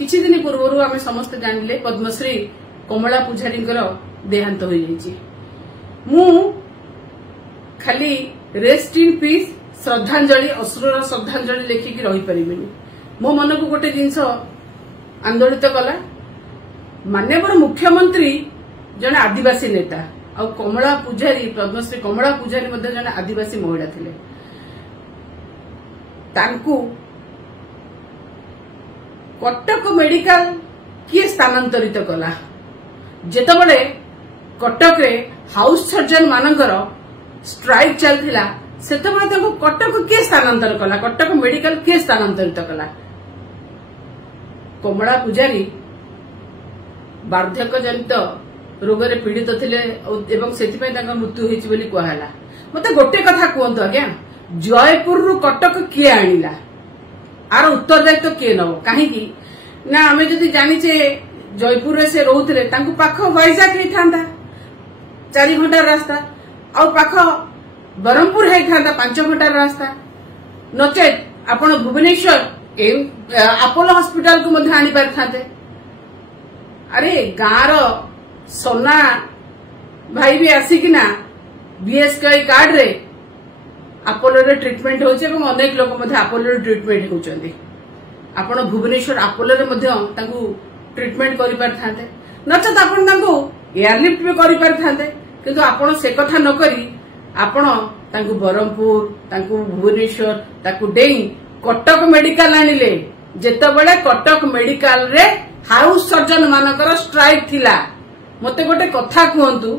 किछि दिन पूर्व आम समस्त जानिले पद्मश्री कमला पूजारी देहांत हो जाइए। मु खाली रेस्ट इन पीस श्रद्धांजलि अश्रुर श्रद्धांजलि लेखिकी रही पारिबिनी। मो मन को गोटे जिनस आंदोलित कला माननीय मुख्यमंत्री जने आदिवासी नेता आ कमला पूजारी पद्मश्री कमला पूजारी जने आदिवासी महिला थिले। तांकु कटक मेडिकल किए स्थानांतरित कला जेतबळे कटक रे हाउस सर्जन मानकर स्ट्राइक चलथिला सेतबळे तांकु कटक किए स्थानांतर कला कटक मेडिकल किए स्थानांतरित कला। कमला पूजारी वार्धक्य जनित रोग रे पीड़ित थिले एवं सेतिपय तांका मृत्यु होईछि बोली कहला। मते गोटे कथा कहंतु आज्ञा जयपुर रु कटक किए आनिला आर उत्तरदायित्व किए नबो काहेकि ना आमे जदि जानिचे जयपुर रे से रहउतले तांकु पाख वैजाग हे थांदा 4 घंटा रास्ता आ पाख बरमपुर हे थांदा 5 घंटा रास्ता नचेत आपण भुवनेश्वर अपोलो हॉस्पिटल को मध्य आनी पार थांते। अरे गाँर सोना भाई भी आसिकिना बीएसके कार्ड रे अपोलो रे ट्रीटमेंट होचे एवं अनेक लोक मध्य अपोलो रे ट्रीटमेंट होचंदी। आपण भुवनेश्वर अपोलो रे मध्य तांकु ट्रीटमेंट करि पार थांते नचत आपण तांकु एयरलिफ्ट भी करि पार थांते किंतु आपण से कथा न करी आपण तांकु बरमपुर तांकु भुवनेश्वर ताकु डेई कटक मेडिकल आनिले जेतबेले कटक मेडिकल रे हाउस सर्जन मानकर स्ट्राइक थिला। मते गोटे कथा कहंतु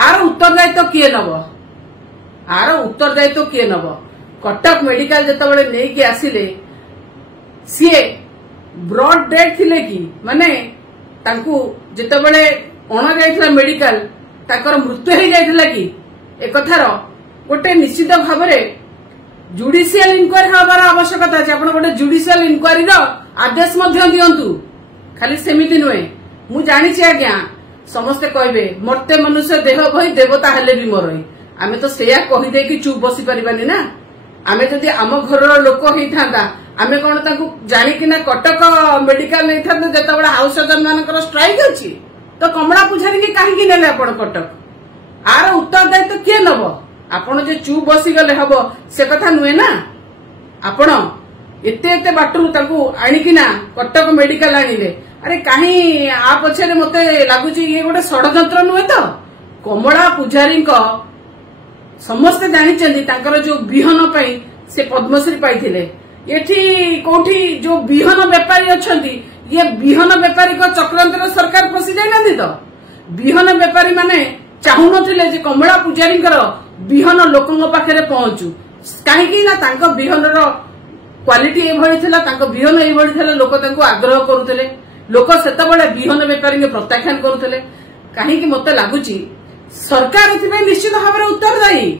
आर उत्तरदायित्व किए नबो आर उत्तरदायित्व किए नबो। कटक मेडिकल जेतबेले नेकी आसिले सीए ब्रॉड डेथ थिले कि माने तांकु जेतबेले अणा जायथिला मेडिकल ताकर मृत्यु हे जायथिला कि ए कथार गोटे निश्चित भाव में जुडिशियल इनक्वारी हबार आवश्यकता अछि। आपण गोटे जुडिशियल इनक्वारी रो आदेश मध्य दियंतु खाली सेमिति नुहे। मु जानि छी आज्ञा समस्ते कहबे मरते मनुष्य देह भई देवता हेले भी मरई आमे तो सेया कहि दे कि चुप बसी परिबानी ना। आमे जदि आम घर लोक हेई थांदा आमे कोन ताकू जानि कि ना कटक मेडिकल नै थांदा जेतबेला हाउस सर्जन मानकर स्ट्राइक अछि तो कमला पूजारी के काहे कि नेले आपण कटक आर उत्तरदायित्व के नबो। आपण जे चुप बसी गले हबो से कथा नुहे ना। आपण एते एते बाटरू ताकू आनिकिना कटक मेडिकल आनिले अरे कहीं आ पछरे मते लागुची ये गोटे षडयंत्र नुहे तो। कमला पूजारी समस्त जानिचंदी तांकर जो बिहन पई से पद्मश्री पाइथिले एठी कोठी जो बिहन व्यापारी अछंती ये बिहन व्यापारी को चक्रांतर सरकार फसी जाय नथि तो। बिहन व्यापारी माने चाहू नथिले जे कमला पूजारी बिहन लोकंग पाखरे पहुंचू काहेकि ना तांको बिहन रो क्वालिटी ए भଳି थिला तांको बिहन ए भଳି थिला लोक तांको आग्रह करूतले लोक सेतबेले बिहन व्यापारी के प्रत्याख्यान करूतले काहेकि मते लागुची सरकार एथि निश्चित भाव में उत्तरदायी।